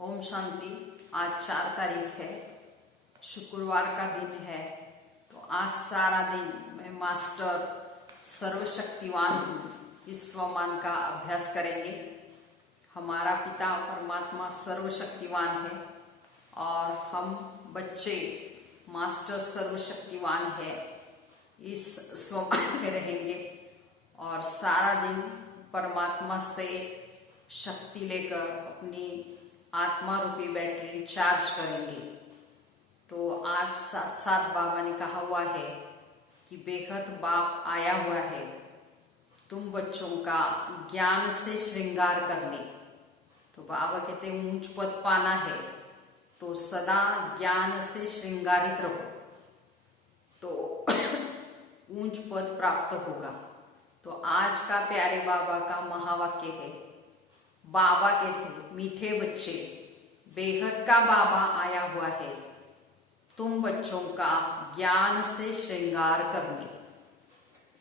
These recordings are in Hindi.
ओम शांति। आज 4 तारीख है, शुक्रवार का दिन है। तो आज सारा दिन मैं मास्टर सर्वशक्तिवान हूँ इस स्वमान का अभ्यास करेंगे। हमारा पिता परमात्मा सर्वशक्तिवान है और हम बच्चे मास्टर सर्वशक्तिवान है, इस स्वमान में रहेंगे और सारा दिन परमात्मा से शक्ति लेकर अपनी आत्मा रूपी बैटरी चार्ज करेंगे। तो आज साथ साथ बाबा ने कहा हुआ है कि बेहद बाप आया हुआ है तुम बच्चों का ज्ञान से श्रृंगार करने। तो बाबा कहते हैं ऊंच पद पाना है तो सदा ज्ञान से श्रृंगारित रहो तो ऊंच पद प्राप्त होगा। तो आज का प्यारे बाबा का महावाक्य है, बाबा कहते मीठे बच्चे बेहद का बाबा आया हुआ है तुम बच्चों का ज्ञान से श्रृंगार करने।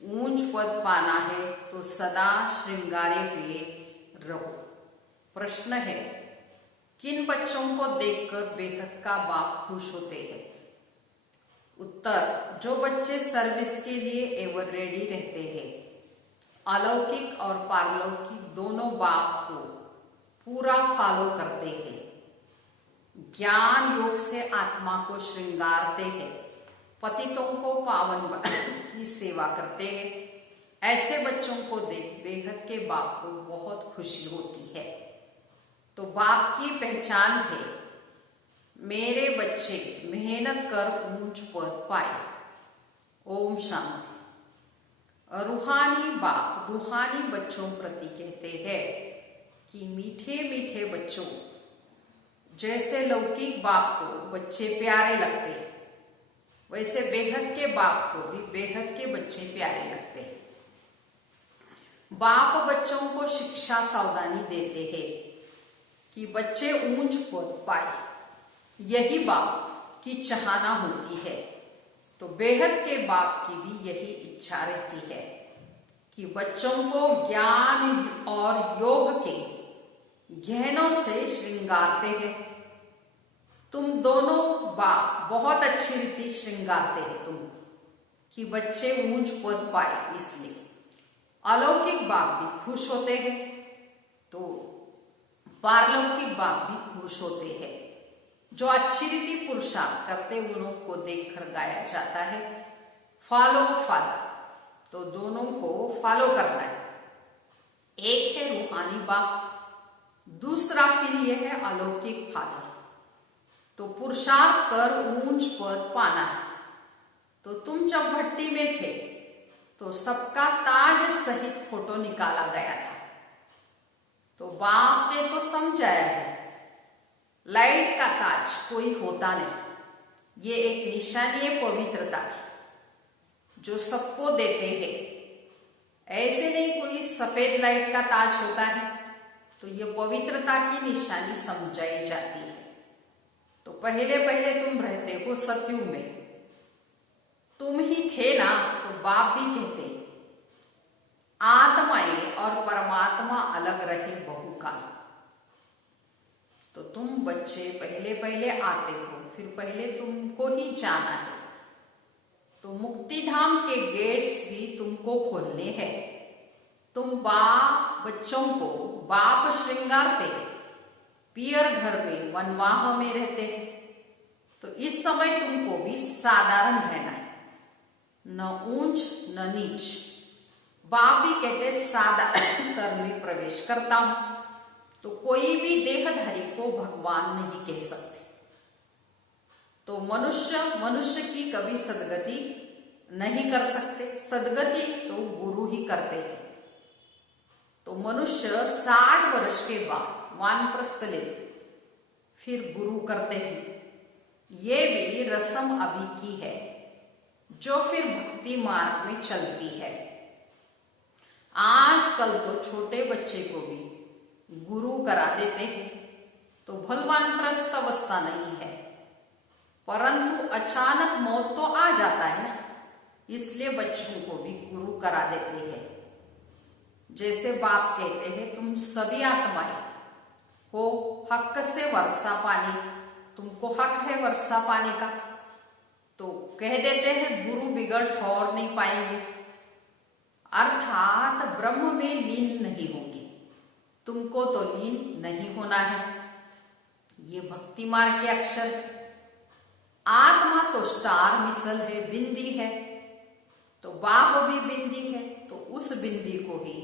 ऊंच पद पाना है तो सदा श्रृंगारे हुए रहो। प्रश्न है, किन बच्चों को देखकर बेहद का बाप खुश होते हैं? उत्तर, जो बच्चे सर्विस के लिए एवर रेडी रहते हैं, अलौकिक और पारलौकिक दोनों बाप को पूरा फॉलो करते हैं, ज्ञान योग से आत्मा को श्रृंगारते हैं, पतितों को पावन की सेवा करते हैं, ऐसे बच्चों को देख बेहद के बाप को बहुत खुशी होती है। तो बाप की पहचान है मेरे बच्चे मेहनत कर ऊंच पद पाए। ओम शांति। रूहानी बाप रूहानी बच्चों प्रति कहते हैं कि मीठे मीठे बच्चों, जैसे लौकिक बाप को बच्चे प्यारे लगते वैसे बेहद के बाप को भी बेहद के बच्चे प्यारे लगते। बाप बच्चों को शिक्षा सावधानी देते हैं कि बच्चे ऊंच पद पाए, यही बाप की चाहना होती है। तो बेहद के बाप की भी यही इच्छा रहती है कि बच्चों को ज्ञान और योग के गहनों से श्रृंगारते हैं। तुम दोनों बाप बहुत अच्छी रीति श्रृंगारते हैं तुम कि बच्चे ऊंच पद पाए, इसलिए अलौकिक बाप भी खुश होते हैं तो पारलौकिक बाप भी खुश होते हैं। जो अच्छी रीति पुरुषार्थ करते उन्हों को देखकर गाया जाता है फॉलो फादर। तो दोनों को फॉलो करना है। एक है रूहानी बाप, दूसरा फिर यह है अलौकिक फादर। तो पुरुषार्थ कर ऊंच पद पाना है। तो तुम जब भट्टी में थे तो सबका ताज सहित फोटो निकाला गया था। तो बाप ने तो समझाया है लाइट का ताज कोई होता नहीं, ये एक निशानी है पवित्रता की जो सबको देते हैं। ऐसे नहीं कोई सफेद लाइट का ताज होता है, तो ये पवित्रता की निशानी समझाई जाती है। तो पहले पहले तुम रहते हो सतयुग में, तुम ही थे ना, तो बाप भी कहते आत्माएं और परमात्मा अलग रहे बहुकाल। तो तुम बच्चे पहले पहले आते हो, फिर पहले तुमको ही जाना है। तो मुक्ति धाम के गेट्स भी तुमको खोलने हैं। तुम बाप बच्चों को बाप श्रृंगारते हैं, पियर घर में वनवाह में रहते हैं। तो इस समय तुमको भी साधारण रहना है, न ऊंच न नीच। बाप भी कहते साधारण कर्म में प्रवेश करता हूं। तो कोई भी देहधारी को भगवान नहीं कह सकते। तो मनुष्य की कभी सदगति नहीं कर सकते, सदगति तो गुरु ही करते हैं। तो मनुष्य 60 वर्ष के बाद वानप्रस्थ लेते, फिर गुरु करते हैं। ये भी रस्म अभी की है जो फिर भक्ति मार्ग में चलती है। आजकल तो छोटे बच्चे को भी गुरु करा देते हैं। तो भगवानप्रस्थ अवस्था नहीं है, परंतु अचानक मौत तो आ जाता है ना, इसलिए बच्चों को भी गुरु करा देते हैं। जैसे बाप कहते हैं तुम सभी आत्माएं हो हक से वर्षा पानी, तुमको हक है वर्षा पानी का। तो कह देते हैं गुरु बिगड़ ठौर नहीं पाएंगे, अर्थात ब्रह्म में लीन नहीं होंगे, तुमको तो लीन नहीं होना है। ये भक्ति मार्ग के अक्षर। आत्मा तो स्टार मिसल है, बिंदी है, तो बाप भी बिंदी है, तो उस बिंदी को ही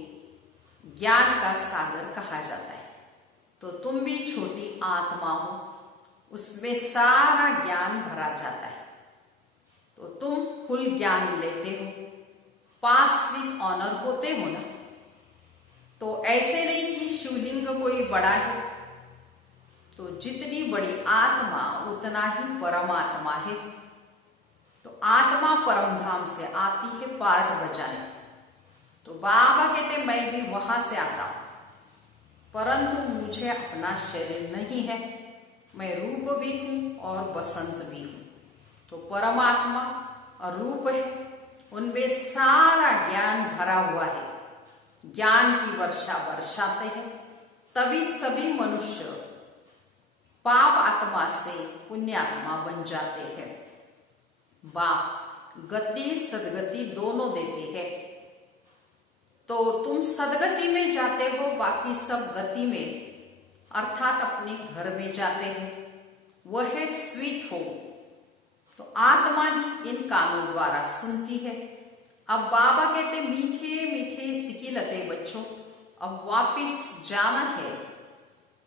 ज्ञान का सागर कहा जाता है। तो तुम भी छोटी आत्मा हो, उसमें सारा ज्ञान भरा जाता है। तो तुम फुल ज्ञान लेते हो, पास विद ऑनर होते हो ना। तो ऐसे नहीं कि शिवलिंग कोई बड़ा है, तो जितनी बड़ी आत्मा उतना ही परमात्मा है। तो आत्मा परम धाम से आती है पार्ट बजाने। तो बाबा कहते मैं भी वहां से आता हूं, परंतु मुझे अपना शरीर नहीं है, मैं रूप भी हूं और बसंत भी हूं। तो परमात्मा और रूप है, उनमें सारा ज्ञान भरा हुआ है। ज्ञान की वर्षा बरसाते हैं, तभी सभी मनुष्य पाप आत्मा से पुण्य आत्मा बन जाते हैं। बाप गति सदगति दोनों देते हैं। तो तुम सदगति में जाते हो, बाकी सब गति में अर्थात अपने घर में जाते हैं। वह है स्वीट हो। तो आत्मा ही इन कानों द्वारा सुनती है। अब बाबा कहते मीठे मीठे सिकिलते बच्चों, अब वापिस जाना है,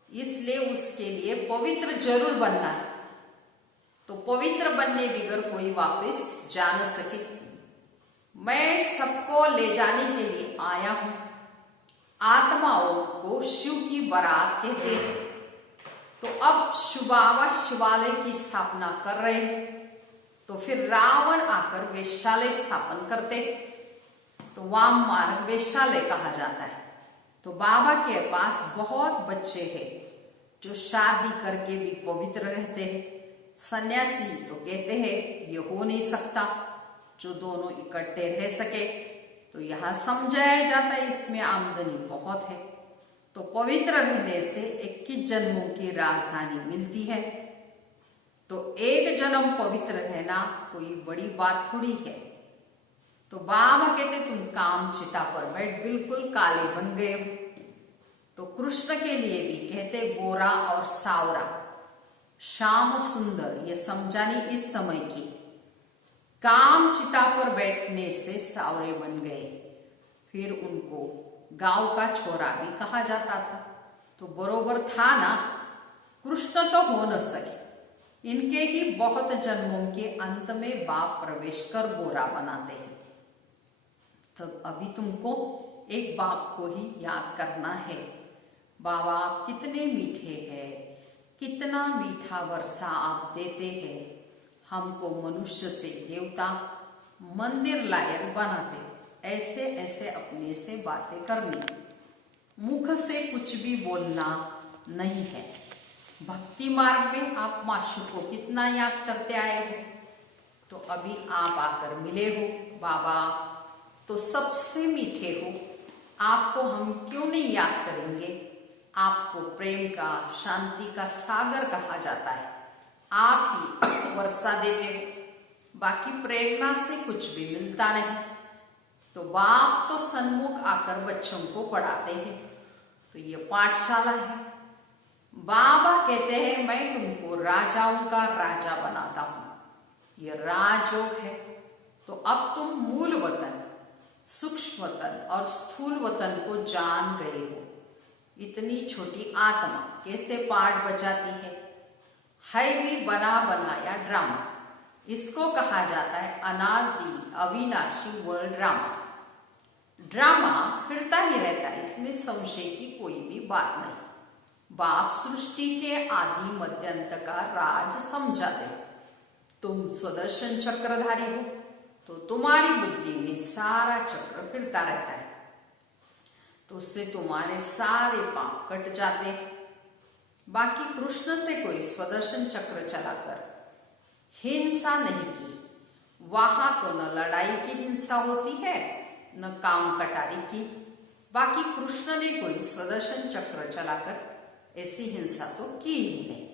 इसलिए उसके लिए पवित्र जरूर बनना है। तो पवित्र बनने बगैर कोई वापस जा न सके। मैं सबको ले जाने के लिए आया हूं। आत्माओं को शिव की बारात कहते हैं। तो अब बाबा शिवालय की स्थापना कर रहे हैं, तो फिर रावण आकर वेश्यालय स्थापन करते, तो वाम मार्ग वेश्यालय कहा जाता है। तो बाबा के पास बहुत बच्चे हैं जो शादी करके भी पवित्र रहते हैं। सन्यासी तो कहते हैं ये हो नहीं सकता जो दोनों इकट्ठे रह सके। तो यहां समझाया जाता है इसमें आमदनी बहुत है। तो पवित्र रहने से 21 जन्मों की राजधानी मिलती है। तो एक जन्म पवित्र रहना कोई बड़ी बात थोड़ी है। तो बाबा कहते तुम काम चिता पर बैठ बिल्कुल काले बन गए हो। तो कृष्ण के लिए भी कहते गोरा और सावरा, श्याम सुंदर, ये समझानी इस समय की। काम चिता पर बैठने से सावरे बन गए, फिर उनको गांव का छोरा भी कहा जाता था। तो बरोबर था ना, कृष्ण तो हो न सके, इनके ही बहुत जन्मों के अंत में बाप प्रवेश कर गोरा बनाते हैं। तो अभी तुमको एक बाप को ही याद करना है। बाबा आप कितने मीठे हैं, कितना मीठा वर्षा आप देते हैं, हमको मनुष्य से देवता मंदिर लायक बनाते। ऐसे ऐसे अपने से बातें करनी, मुख से कुछ भी बोलना नहीं है। भक्ति मार्ग में आप माशु को कितना याद करते आए हो। तो अभी आप आकर मिले हो, बाबा तो सबसे मीठे हो, आपको हम क्यों नहीं याद करेंगे। आपको प्रेम का, शांति का सागर कहा जाता है। आप ही वर्षा देते हो, बाकी प्रेरणा से कुछ भी मिलता नहीं। तो बाप तो सन्मुख आकर बच्चों को पढ़ाते हैं। तो ये पाठशाला है। बाबा कहते हैं मैं तुमको राजाओं का राजा बनाता हूं। ये राजयोग है। तो अब तुम मूल वतन, सूक्ष्म वतन और स्थूल वतन को जान गए हो। इतनी छोटी आत्मा कैसे पाठ बजाती है भी बना बनाया ड्रामा। इसको कहा जाता है अनादि अविनाशी वर्ल्ड ड्रामा। ड्रामा फिरता ही रहता है, इसमें संशय की कोई भी बात नहीं। बाप सृष्टि के आदि मध्यंत का राज समझाते। तुम स्वदर्शन चक्रधारी हो, तो तुम्हारी बुद्धि में सारा चक्र फिरता रहता है। तो उससे तुम्हारे सारे पाप कट जाते हैं। बाकी कृष्ण से कोई स्वदर्शन चक्र चलाकर हिंसा नहीं की। वहां तो न लड़ाई की हिंसा होती है, न काम कटारी की। बाकी कृष्ण ने कोई स्वदर्शन चक्र चलाकर ऐसी हिंसा तो की ही नहीं,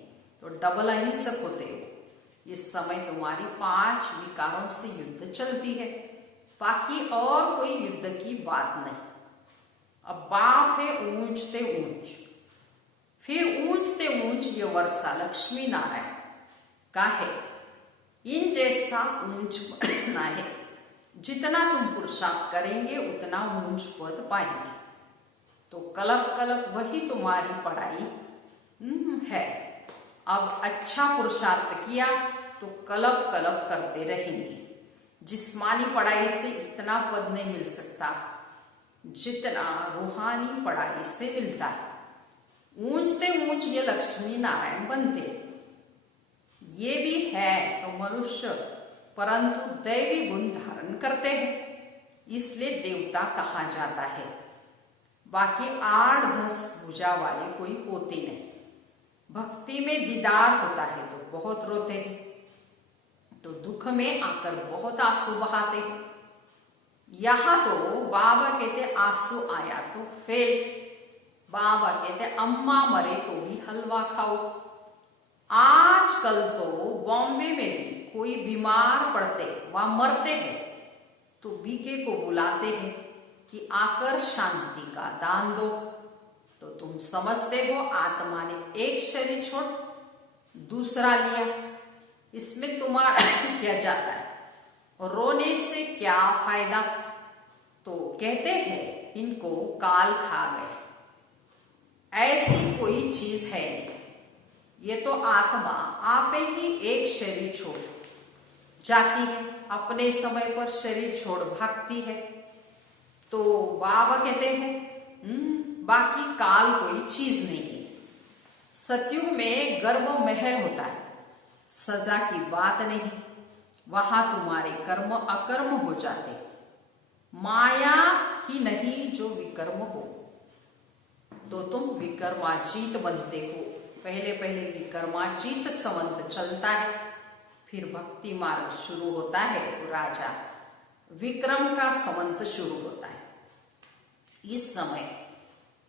तो डबल अहिंसक होते हो। इस समय तुम्हारी 5 विकारों से युद्ध चलती है, बाकी और कोई युद्ध की बात नहीं। अब बाप है ऊंचते ऊंच, फिर ऊंचते ऊंच ये वर्षा लक्ष्मी नारायण का है। इन जैसा ऊंच बनना है, जितना तुम पुरुषार्थ करेंगे उतना ऊंच पद पाएंगे। तो कलप कलप वही तुम्हारी पढ़ाई है। अब अच्छा पुरुषार्थ किया तो कलप कलप करते रहेंगे। जिस्मानी पढ़ाई से इतना पद नहीं मिल सकता जितना रूहानी पढ़ाई से मिलता है। ऊंचते ऊंच ये लक्ष्मी नारायण बनते। ये भी है तो मनुष्य, परंतु दैवी गुण धारण करते हैं, इसलिए देवता कहा जाता है। बाकी 8-10 भुजा वाले कोई होते नहीं। भक्ति में दीदार होता है तो बहुत रोते हैं, तो दुख में आकर बहुत आंसू बहाते हैं। यहां तो बाबा कहते आंसू आया तो फेल। बाबा कहते अम्मा मरे तो भी हलवा खाओ। आजकल तो बॉम्बे में भी कोई बीमार पड़ते व मरते हैं तो बीके को बुलाते हैं कि आकर शांति का दान दो। तो तुम समझते हो आत्मा ने एक शरीर छोड़ दूसरा लिया, इसमें तुम्हारा क्या जाता है और रोने से क्या फायदा। तो कहते हैं इनको काल खा गए। ऐसी कोई चीज है नहीं, ये तो आत्मा आप ही एक शरीर छोड़ जाती है, अपने समय पर शरीर छोड़ भागती है। तो बाबा कहते हैं बाकी काल कोई चीज नहीं है। सतयुग में गर्व महल होता है, सजा की बात नहीं। वहां तुम्हारे कर्म अकर्म हो जाते, माया ही नहीं जो विकर्म हो। तो तुम विकर्माजीत बनते हो। पहले पहले विकर्माजीत संवत चलता है, फिर भक्ति मार्ग शुरू होता है तो राजा विक्रम का संवत शुरू होता है। इस समय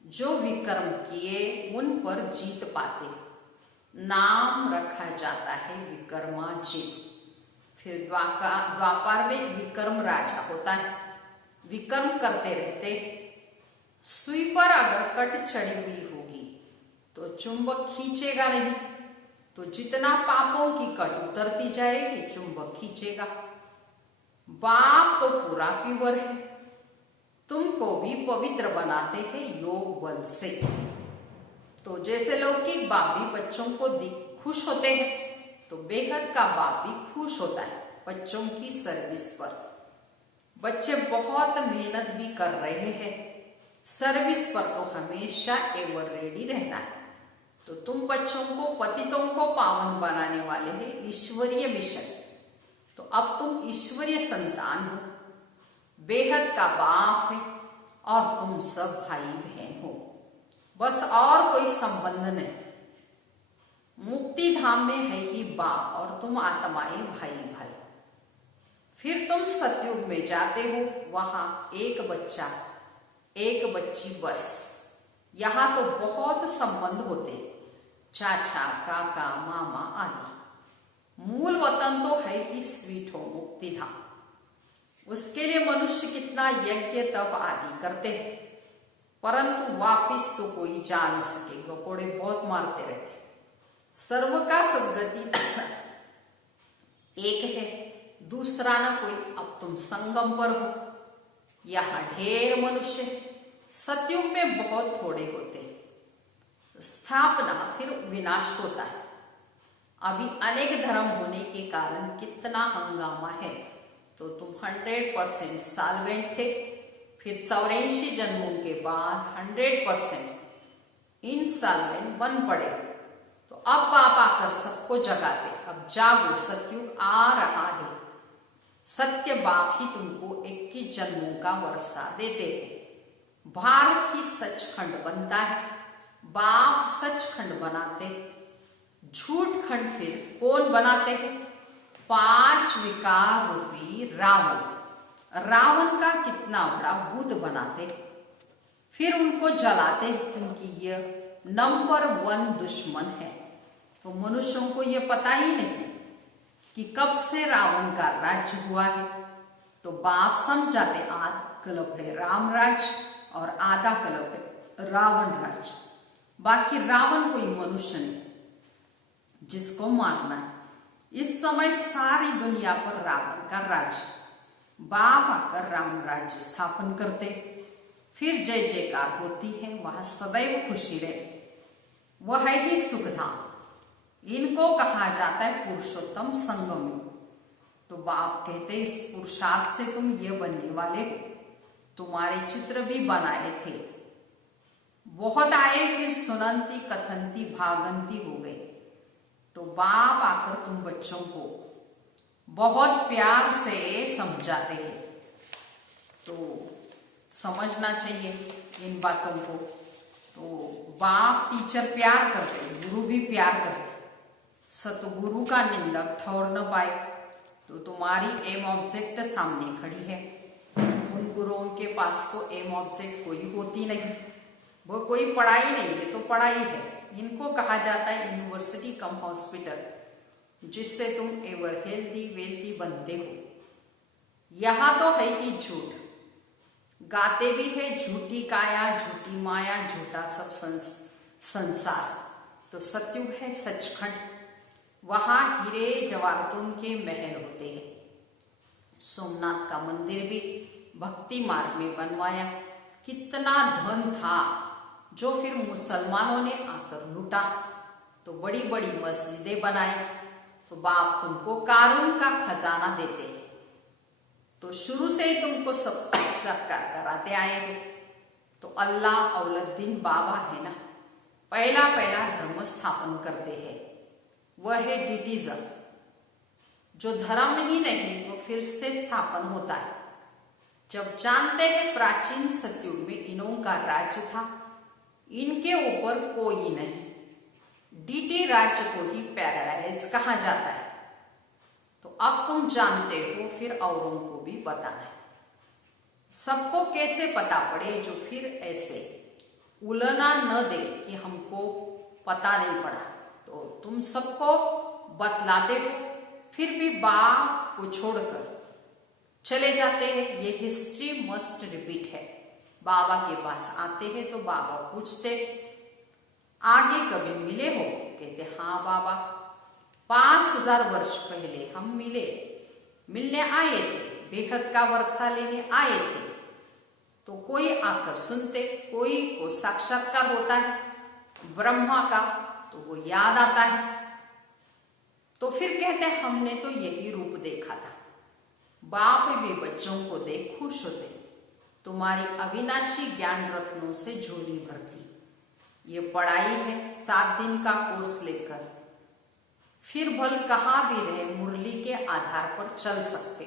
जो विक्रम किए उन पर जीत पाते, नाम रखा जाता है विक्रमाजीत। फिर द्वापर में विक्रम राजा होता है, विक्रम करते रहते। सुई पर अगर कट चढ़ी हुई होगी तो चुंबक खींचेगा नहीं, तो जितना पापों की कट उतरती जाएगी चुंबक खींचेगा। बाप तो पूरा प्योर है, तुमको भी पवित्र बनाते हैं योग बल से। तो जैसे लौकिक बाप भी बच्चों को खुश होते हैं, तो बेहद का बाप भी खुश होता है बच्चों की सर्विस पर। बच्चे बहुत मेहनत भी कर रहे हैं, सर्विस पर तो हमेशा एवर रेडी रहना है। तो तुम बच्चों को, पतितों को पावन बनाने वाले हैं ईश्वरीय मिशन। तो अब तुम ईश्वरीय संतान हो, बेहद का बाप है और तुम सब भाई बहन हो, बस और कोई संबंध नहीं। मुक्ति धाम में है ही बाप और तुम आत्माएं भाई भाई। फिर तुम सतयुग में जाते हो, वहां एक बच्चा एक बच्ची बस। यहां तो बहुत संबंध होते, चाचा काका मामा आदि। मूल वतन तो है ही स्वीट हो मुक्ति धाम। उसके लिए मनुष्य कितना यज्ञ तप आदि करते हैं, परंतु वापिस तो कोई जा नहीं सके, गपोड़े बहुत मारते रहते। सर्व का सदगति एक है, दूसरा ना कोई। अब तुम संगम पर हो, यहां ढेर मनुष्य है, सतयुग में बहुत थोड़े होते। स्थापना फिर विनाश होता है। अभी अनेक धर्म होने के कारण कितना हंगामा है। तो तुम 100% साल्वेंट थे, फिर 84 जन्मों के बाद 100% इनसाल्वेंट बन पड़े। तो अब बाप आकर सबको जगाते, अब जागो सतयुग आ रहा है। सत्य बाप ही तुमको 21 जन्मों का वर्षा देते हैं। भारत ही सचखंड बनता है, बाप सचखंड बनाते। झूठ खंड फिर कौन बनाते हैं? 5 विकार रूपी रावण। रावण का कितना बड़ा बुद्ध बनाते, फिर उनको जलाते क्योंकि यह नंबर 1 दुश्मन है। तो मनुष्यों को ये पता ही नहीं कि कब से रावण का राज्य हुआ है। तो बाप समझाते आधा कल्प है राम राज्य और आधा कल्प है रावण राज्य। बाकी रावण कोई मनुष्य नहीं जिसको मारना है। इस समय सारी दुनिया पर रावण का राज्य, बाप आकर राम राज्य स्थापन करते, फिर जय जयकार होती है, वहां सदैव खुशी रहे, वह ही सुखधाम। इनको कहा जाता है पुरुषोत्तम संगम। तो बाप कहते इस पुरुषार्थ से तुम ये बनने वाले हो। तुम्हारे चित्र भी बनाए थे, बहुत आए, फिर सुनंती कथनती भागंती हो गई। तो बाप आकर तुम बच्चों को बहुत प्यार से समझाते हैं। तो समझना चाहिए इन बातों को। तो बाप टीचर प्यार करते, गुरु भी प्यार करते। सतगुरु का निंदक ठौर न पाए। तो तुम्हारी एम ऑब्जेक्ट सामने खड़ी है। उन गुरुओं के पास तो एम ऑब्जेक्ट कोई होती नहीं, वो कोई पढ़ाई नहीं है, तो पढ़ाई है। इनको कहा जाता है यूनिवर्सिटी कम हॉस्पिटल, जिससे तुम एवर हेल्दी वेल्दी बनते हो। यहां तो है ही झूठ, गाते भी है झूठी काया झूठी माया झूठा सब संसार। तो सत्युग है सचखंड, वहां हीरे जवाहरातों के महल होते हैं। सोमनाथ का मंदिर भी भक्ति मार्ग में बनवाया। कितना धन था जो फिर मुसलमानों ने आकर लूटा। तो बड़ी बड़ी मस्जिदें बनाई। तो बाप तुमको कारून का खजाना देते हैं। तो शुरू से ही तुमको सब साक्षात्कार कराते आए हो। तो अल्लाह औलुद्दीन बाबा है ना, पहला धर्म स्थापन करते हैं। वह है डिटिज्म, जो धर्म ही नहीं वो फिर से स्थापन होता है। जब जानते हैं प्राचीन सतयुग में इनों का राज्य था, इनके ऊपर कोई नहीं। डीटी राज्य को ही पैराडाइज कहा जाता है। तो अब तुम जानते हो, फिर औरों को भी बताना है। सबको कैसे पता पड़े, जो फिर ऐसे उलना न दे कि हमको पता नहीं पड़ा। तो तुम सबको बतलाते हो, फिर भी बाप को छोड़कर चले जाते हैं। ये हिस्ट्री मस्ट रिपीट है। बाबा के पास आते हैं तो बाबा पूछते, आगे कभी मिले हो? कहते हाँ बाबा, 5000 वर्ष पहले हम मिलने आए थे, बेहद का वर्षा लेने आए थे। तो कोई आकर सुनते, कोई को साक्षात्कार होता है ब्रह्मा का, तो वो याद आता है। तो फिर कहते हैं हमने तो यही रूप देखा था। बाप भी बच्चों को देख खुश होते, तुम्हारी अविनाशी ज्ञान रत्नों से झोली भरती। ये पढ़ाई है 7 दिन का कोर्स लेकर, फिर भल कहाँ भी रहे मुरली के आधार पर चल सकते।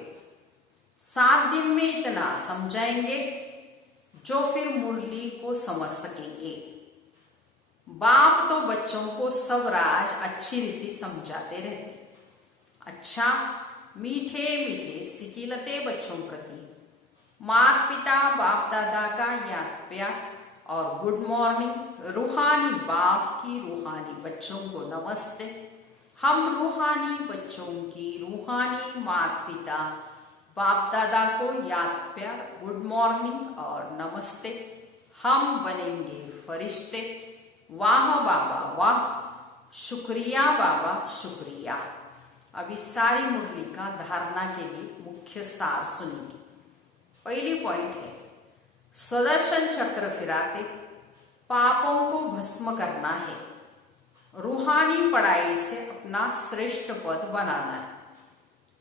7 दिन में इतना समझाएंगे जो फिर मुरली को समझ सकेंगे। बाप तो बच्चों को सब राज अच्छी रीति समझाते रहते। अच्छा मीठे मीठे सिकिलते बच्चों प्रति माता पिता बाप दादा का याद प्यार और गुड मॉर्निंग। रूहानी बाप की रूहानी बच्चों को नमस्ते। हम रूहानी बच्चों की रूहानी माता पिता बाप दादा को याद प्यार गुड मॉर्निंग और नमस्ते। हम बनेंगे फरिश्ते। वाह बाबा वाह, शुक्रिया बाबा शुक्रिया। अभी सारी मुरली का धारणा के लिए मुख्य सार सुनेंगे। पहली पॉइंट है, स्वदर्शन चक्र फिराते पापों को भस्म करना है। रूहानी पढ़ाई से अपना श्रेष्ठ पद बनाना है।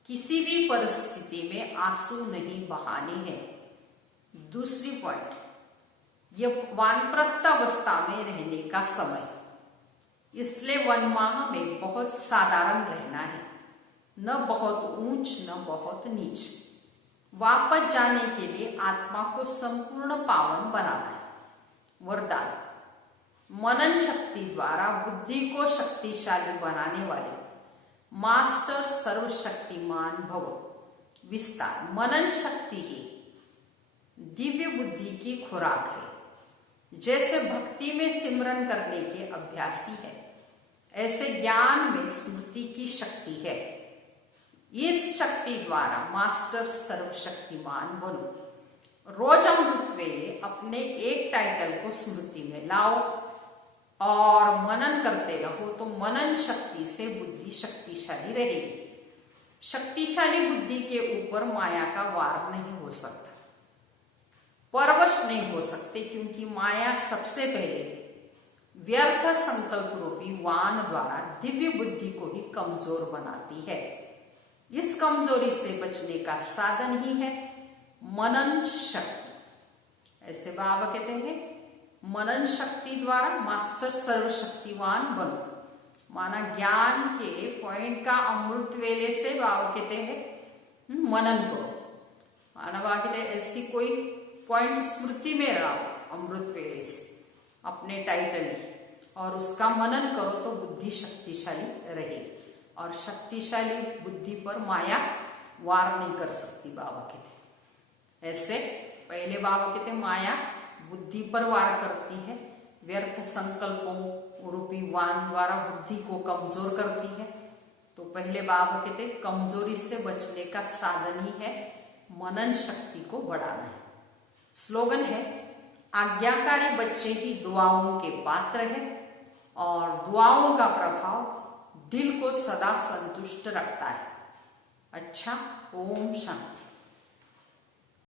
किसी भी परिस्थिति में आंसू नहीं बहाने हैं। दूसरी पॉइंट, यह वानप्रस्थ अवस्था में रहने का समय, इसलिए 1 माह में बहुत साधारण रहना है, न बहुत ऊंच न बहुत नीच। वापस जाने के लिए आत्मा को संपूर्ण पावन बनाना है। वरदान, मनन शक्ति द्वारा बुद्धि को शक्तिशाली बनाने वाले मास्टर सर्वशक्तिमान भव। विस्तार, मनन शक्ति ही दिव्य बुद्धि की खुराक है। जैसे भक्ति में सिमरन करने के अभ्यासी है, ऐसे ज्ञान में स्मृति की शक्ति है। इस शक्ति द्वारा मास्टर सर्वशक्तिमान बनो। रोज अमृत वेले अपने एक टाइटल को स्मृति में लाओ और मनन करते रहो, तो मनन शक्ति से बुद्धि शक्तिशाली रहेगी। शक्तिशाली बुद्धि के ऊपर माया का वार नहीं हो सकता, परवश नहीं हो सकते, क्योंकि माया सबसे पहले व्यर्थ संकल्प रूपी वान द्वारा दिव्य बुद्धि को ही कमजोर बनाती है। इस कमजोरी से बचने का साधन ही है मनन शक्ति। ऐसे बाबा कहते हैं, मनन शक्ति द्वारा मास्टर सर्वशक्तिवान बनो। माना ज्ञान के पॉइंट का अमृत वेले से बाबा कहते हैं मनन करो। माना बाबा कहते हैं ऐसी कोई पॉइंट स्मृति में रहो अमृत वेले से अपने टाइटल की, और उसका मनन करो तो बुद्धि शक्तिशाली रहेगी, और शक्तिशाली बुद्धि पर माया वार नहीं कर सकती। बाबा कहते ऐसे पहले बाबा कहते माया बुद्धि पर वार करती है, व्यर्थ संकल्पों रूपी वान द्वारा बुद्धि को कमजोर करती है। तो पहले बाबा कहते कमजोरी से बचने का साधन ही है मनन शक्ति को बढ़ाना है। स्लोगन है, आज्ञाकारी बच्चे ही दुआओं के पात्र हैं, और दुआओं का प्रभाव दिल को सदा संतुष्ट रखता है। अच्छा, ओम शांति।